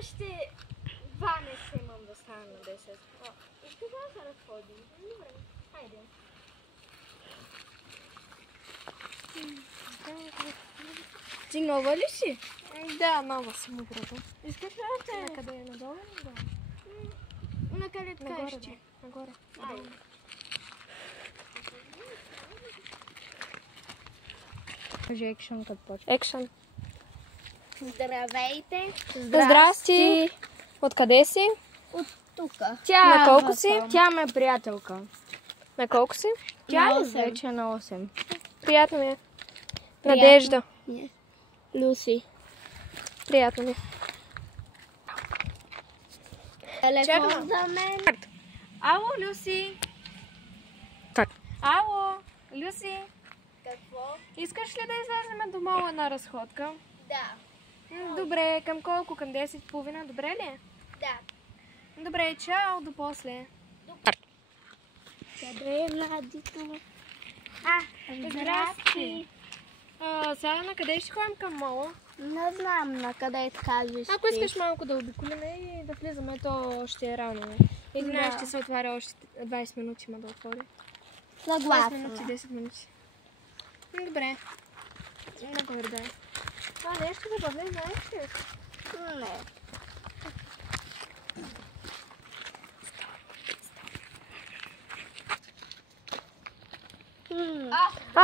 още 12 имам да стана на 10. Искаш да се разходим? Добре, хайде. Ти нова ли си? Да, нова съм обрата. Искаш ли да те... Накъде е? Надолу или надолу? Накъде Нагоре, ткаш ти? да. Нагоре. Айде. Кажи екшън като почва. Екшън. Здравейте! Здрасти! Откъде си? От тук. На колко си? Тя ме е приятелка. На колко си? Тя На е 8. вече на 8. Приятно ми е. Надежда. Люси. Приятно ми е. Телефон за мен. Ало, Люси! Так. Ало, Люси! Какво? Искаш ли да излезем до мола на разходка? Да. Добре, към колко? Към 10:30, добре ли е? Да. Добре, чао, до после. Къде е Владито? Здрасти! Сега на къде ще ходим към мола? Не знам на къде казваш. Ако искаш малко да обиколиме и да влизаме, то ще е рано. 11 ще се отваря, още 20 минути има да отвори. 20 минути, Съгласна. 10 минути. Добре. Нагоре, да. Това нещо да бъде, знаеш ли? Не.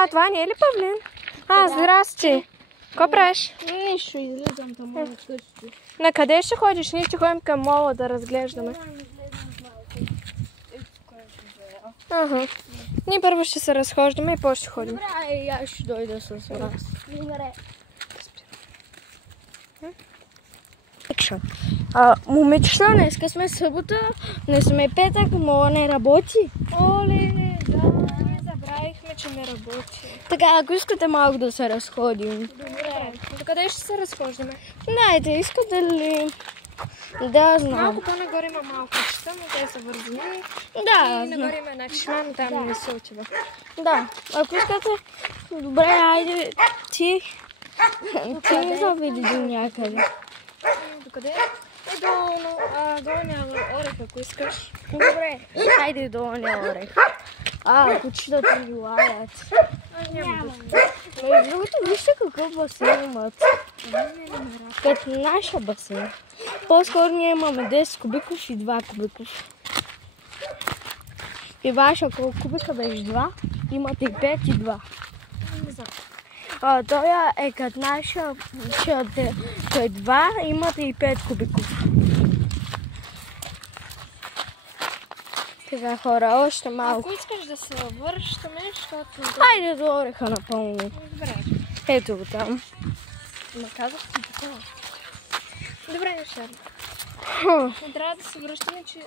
Това не е ли Павлин? Здрасти. Какво правиш? Нищо, излизам там на къщи. На къде ще ходиш? Ние ще ходим към мола да разглеждаме. Ага. Ние първо ще се разхождаме и после ще ходим. Добре, аз ще дойда с вас. Добре. Момичета, днеска сме събота, не сме петък, мола не работи. Оле, да, ние забравихме, че не работи. Така, ако искате малко да се разходим. Добре. До къде ще се разхождаме? Знаете, искате ли да знам? Малко по-нагоре има малко чета, но те са вързани. Да, И нагоре има една чешма, но там не се отива. да. Ако искате, добре, айде, ти ми заведи до някъде. До къде? До долния орех, ако искаш. Добре, айде до ония орех. Кучетата ни лаят. Между другото, вижте какъв басейн имат. Като наша басейн. По-скоро ние имаме 10 кубиков и 2 кубиков. И ваша колко кубика беше 2? Имате и 5 и 2. Не знам. Той е като наша, че е 2, имате и 5 кубиков. Така хора, още малко. Ако искаш да се връщаме, защото... Айде до ореха напълно. Добре. Ето го там. Ма казах ти така. Добре, ще. Не трябва да се връщаме, че